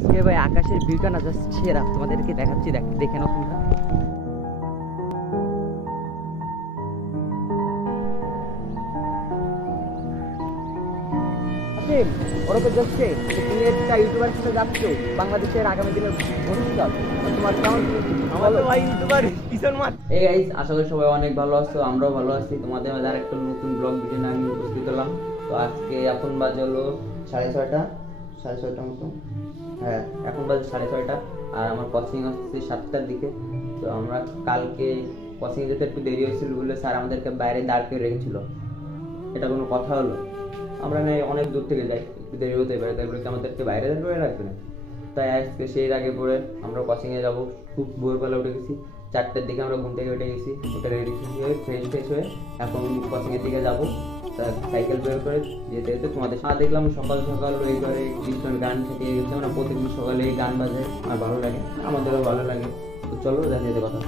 আজকে ভাই আকাশের ভিউটা না জাস্ট সেরা, তোমাদেরকে দেখাচ্ছি, দেখে নাও তোমরা। ওরকম যাচ্ছে তুমি একটা ইউটিউবার সাথে যাচ্ছ, বাংলাদেশের আগামী দিনের ভবিষ্যৎ, তোমার কেমন? আমাদের ভাই ইউটিউবার কিশোর মাঠ। এই গাইস, আশা করি সবাই অনেক ভালো আছো, আমরাও ভালো আছি। তোমাদের মাঝে আরেকটা নতুন ব্লগ ভিডিও নিয়ে আমি উপস্থিত হলাম। তো আজকে এখন বাজে হলো 6:30 মতো। হ্যাঁ, এখন বাজে 6:30 আর আমার কোচিং আসছে 7টার দিকে। তো আমরা কালকে কোচিং যেতে একটু দেরি হয়েছিল বলে স্যার আমাদেরকে বাইরে দাঁড় করে রেখেছিল। এটা কোনো কথা হলো? আমরা অনেক দূর থেকে যাই, একটু দেরি হতে পারে, তাই বলে আমাদেরকে বাইরে দাঁড় করে রাখবে না। তাই আজকে সেই আগে পরে আমরা কোচিংয়ে যাবো। খুব ভোরবেলা উঠে গেছি, 4টার দিকে আমরা ঘুম থেকে উঠে গেছি, ওটা রেডি হয়ে ফ্রেশ হয়ে এখন কোচিংয়ের দিকে যাবো। তা সাইকেল বের করে যেতে যেতে তোমাদের দেখলাম সকাল সকাল ওই করে কৃষ্ণের গান থেকে গেছে। আমরা প্রতিদিন সকালে এই গান বাজে, আর ভালো লাগে, আমাদেরও ভালো লাগে। তো চলো দেখা যেতে কথা।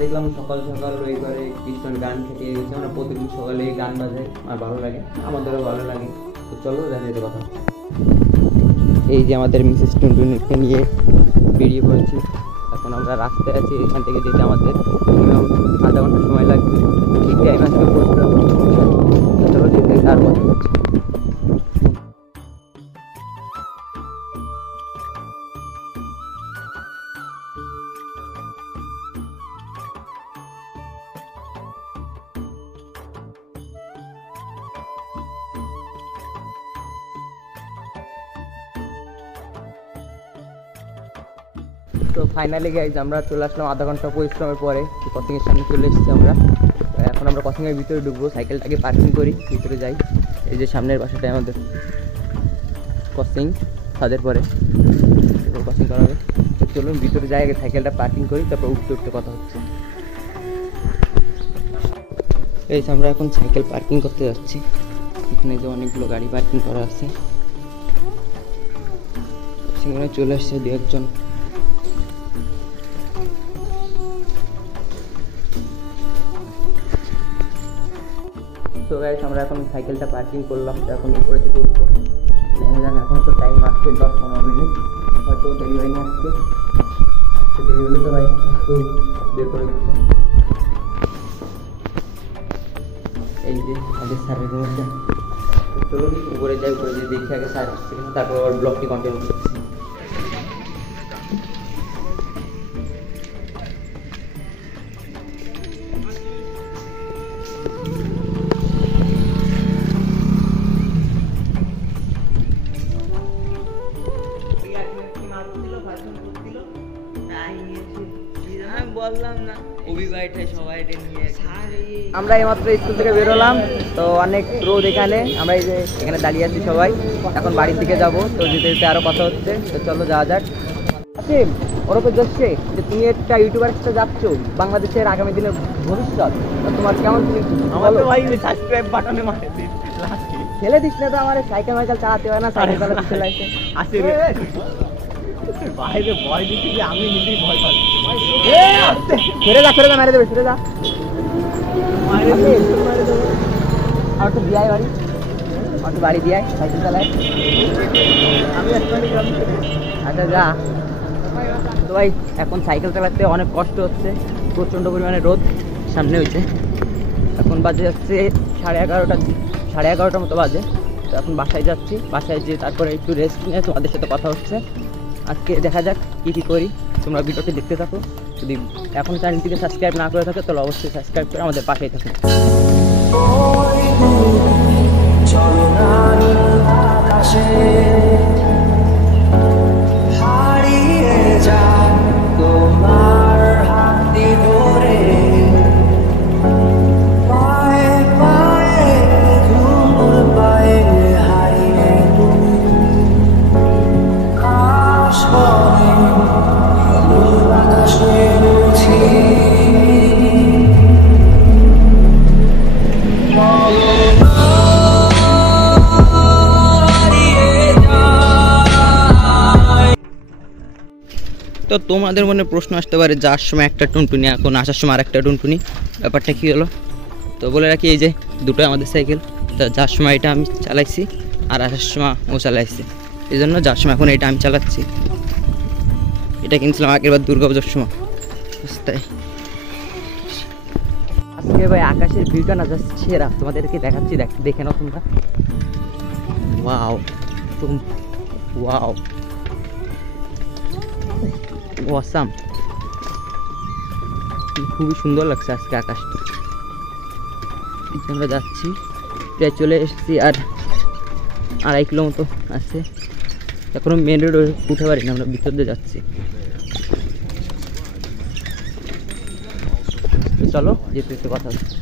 দেখলাম সকাল সকাল ওই করে কৃষ্ণের গান থেকে গেছে। আমরা প্রতিদিন সকালে এই গান বাজে, আর ভালো লাগে, আমাদেরও ভালো লাগে। তো চলো দেখা যেতে কথা। এই যে আমাদের মিসেস টুনটুনিকে নিয়ে বেরিয়ে পড়েছি। এখন আমরা রাস্তায় আছি, এখান থেকে যেতে আমাদের মিনিমাম আধা ঘন্টা সময় লাগবে। ঠিক টাইম আজকে পড়তে হবে। চলো যেতে তার মধ্যে তো ফাইনালি গাইজ আমরা চলে আসলাম আধা ঘন্টা পরিশ্রমের পরে। কোচিংয়ের সামনে চলে এসেছি আমরা। এখন আমরা কোচিংয়ের ভিতরে ঢুকবো, সাইকেলটাকে পার্কিং করি, ভিতরে যাই। এই যে সামনের বাসাটাই আমাদের কোচিং, তাদের পরে কোচিং করা হবে। তো চলুন ভিতরে যাই, আগে সাইকেলটা পার্কিং করি, তারপর উঠতে কথা হচ্ছে। এই যে আমরা এখন সাইকেল পার্কিং করতে যাচ্ছি। এখানে যে অনেকগুলো গাড়ি পার্কিং করা আছে, সেখানে চলে আসছে দু একজন। তো গাইস, আমরা এখন সাইকেলটা পার্কিং করলাম। তো এখন উপরে থেকে উঠবো। এখন তো টাইম আসছে 10-15 মিনিট, হয়তো দেরি হয়নি আসছে। দেরি হলে তো ভাই একটু বের করে দিচ্ছে। এই যে আমাদের স্যারের রুমটা, চলো উপরে যাই, উপরে যে দেখি আগে স্যার আসছে কিনা, তারপর আবার ব্লগটি কন্টিনিউ করছি। আমরা এইমাত্র স্কুল থেকে বেরোলাম। তো অনেক রোদ এখানে, আমরা এই যে এখানে দাঁড়িয়ে আছি সবাই। এখন বাড়ির দিকে যাব। তো যেতে যেতে আরো কথা হচ্ছে। তো চলো যাওয়া যাক। ওরকম যাচ্ছে যে তুমি একটা ইউটিউবার সাথে যাচ্ছ, বাংলাদেশের আগামী দিনের ভবিষ্যৎ, তোমার কেমন? তুমি ফেলে দিস না তো, আমার সাইকেল চালাতে হয় না, সাইকেল চালাতে চলে আসে। বাইরে ভয় দিচ্ছি যে আমি নিজেই ভয় পাচ্ছি। ফেরে যা মেরে দেবে, ফিরে যা। আর তো দিয়াই বাড়ি, আর তো বাড়ি দিয়াই সাইকেল চালায়। আমি আচ্ছা যা। তো ভাই এখন সাইকেল চালাতে অনেক কষ্ট হচ্ছে, প্রচণ্ড পরিমাণে রোদ সামনে হয়েছে। এখন বাজে যাচ্ছে 11:30 মতো বাজে। তো এখন বাসায় যাচ্ছি, বাসায় যেয়ে তারপরে একটু রেস্ট নিয়ে তোমাদের সাথে কথা হচ্ছে। আজকে দেখা যাক কী করি, তোমরা ভিডিওটি দেখতে থাকো। যদি এখন চ্যানেলটিকে সাবস্ক্রাইব না করে থাকে তাহলে অবশ্যই সাবস্ক্রাইব করে আমাদের পাশেই থাকো। তো তোমাদের মনে প্রশ্ন আসতে পারে, যাওয়ার সময় একটা টুনটুনি, এখন আসার সময় আরেকটা টুনটুনি, ব্যাপারটা কী হলো? তো বলে রাখি, এই যে দুটো আমাদের সাইকেল। তো যাওয়ার সময় এটা আমি চালাইছি, আর আসার সময় ও চালাইছে। এই জন্য যাওয়ার সময় এখন এটা আমি চালাচ্ছি। এটা কিনছিলাম আগেরবার দুর্গাপূজার সময়। তাই আজকে ভাই আকাশের ভিউটা না জাস্ট সেরা, তোমাদেরকে দেখাচ্ছি, দেখে নাও তোমরা। ওয়াও ওয়াও অসাম, খুবই সুন্দর লাগছে আজকে আকাশটা। আমরা যাচ্ছি, প্রায় চলে এসেছি, আর 2.5 কিলো মতো আছে। এখনো মেন রোড উঠে পারি না, আমরা ভিতর দিয়ে যাচ্ছি। চলো যেতে যেতে কথা হচ্ছে।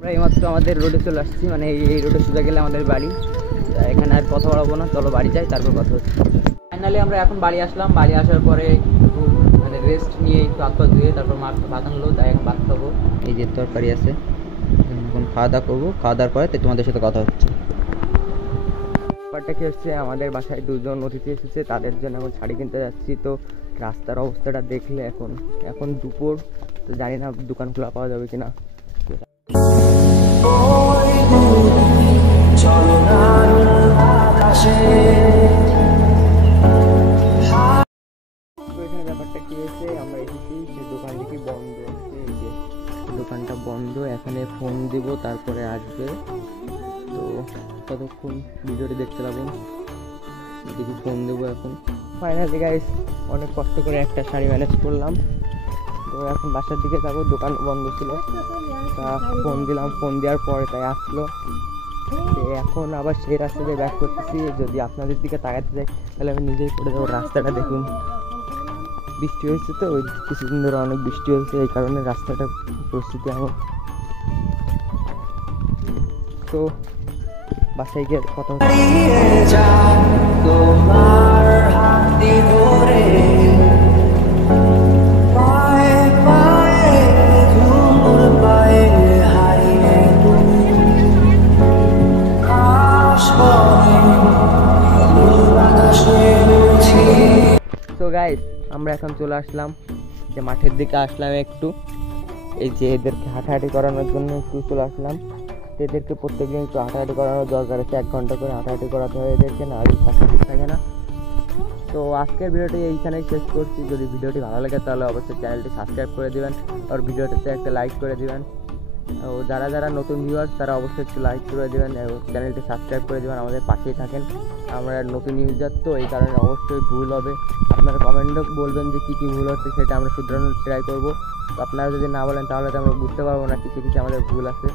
আমরা এইমাত্র আমাদের রোডে চলে আসছি, মানে এই রোডে সোজা গেলে আমাদের বাড়ি। এখানে আর কথা বলবো না, চলো বাড়ি যাই, তারপর কথা হচ্ছে। ফাইনালি আমরা এখন বাড়ি আসলাম। বাড়ি আসার পরে একটু মানে রেস্ট নিয়ে একটু হাত পা ধুয়ে তারপর মা ভাত আনলো, তাই এখন ভাত খাবো। এই যে তরকারি আছে, এখন খাওয়া দাওয়া করবো। খাওয়া দাওয়ার পরে তো তোমাদের সাথে কথা হচ্ছে। ব্যাপারটা কি হচ্ছে, আমাদের বাসায় 2 জন অতিথি এসেছে, তাদের জন্য এখন শাড়ি কিনতে যাচ্ছি। তো রাস্তার অবস্থাটা দেখলে এখন দুপুর, তো জানি না দোকান খোলা পাওয়া যাবে কিনা। ব্যাপারটা কি হয়েছে, আমরা এসেছি, সেই দোকানটি বন্ধ হচ্ছে। এই যে দোকানটা বন্ধ, এখানে ফোন দিব তারপরে আসবে। তো ততক্ষণ ভিডিওটি দেখতে লাগুন, দেখি ফোন দেবো এখন। ফাইনালি গাইস অনেক কষ্ট করে একটা শাড়ি ম্যানেজ করলাম। তো এখন বাসার দিকে যাবো, দোকান বন্ধ ছিল, তা ফোন দিলাম, ফোন দেওয়ার পরে তাই আসলো। এখন আবার সেই রাস্তা দিয়ে ব্যাক করতেছি। যদি আপনাদের দিকে তাকাতে যাই তাহলে আমি নিজেই করে দেবো। রাস্তাটা দেখুন, বৃষ্টি হয়েছে তো, ওই কিছুদিন ধরে অনেক বৃষ্টি হয়েছে, এই কারণে রাস্তাটা পরিস্থিতি এমন। তো বাসায় গিয়ে কথা গাইস আমরা এখন চলে আসলাম যে মাঠের দিকে আসলাম একটু। এই যে এদেরকে হাঁটাহাঁটি করানোর জন্য একটু চলে আসলাম। এদেরকে প্রত্যেকদিন একটু হাঁটাহাঁটি করানোর দরকার আছে, 1 ঘন্টা করে হাঁটাহাঁটি করাতে হয় এদেরকে, না আর ঠিক থাকে না। তো আজকের ভিডিওটি এইখানেই শেষ করছি। যদি ভিডিওটি ভালো লাগে তাহলে অবশ্যই চ্যানেলটি সাবস্ক্রাইব করে দেবেন আর ভিডিওটিতে একটা লাইক করে দেবেন। ও যারা যারা নতুন ভিউয়ার্স তারা অবশ্যই একটু লাইক করে দেবেন এবং চ্যানেলটি সাবস্ক্রাইব করে দেবেন, আমাদের পাশেই থাকেন। আমরা নতুন ইউজার তো এই কারণে অবশ্যই ভুল হবে, আপনারা কমেন্টে বলবেন যে কী কী ভুল হচ্ছে, সেটা আমরা শুধরানোর ট্রাই করবো। তো আপনারা যদি না বলেন তাহলে তো আমরা বুঝতে পারবো না কিছু কিছু আমাদের ভুল আছে।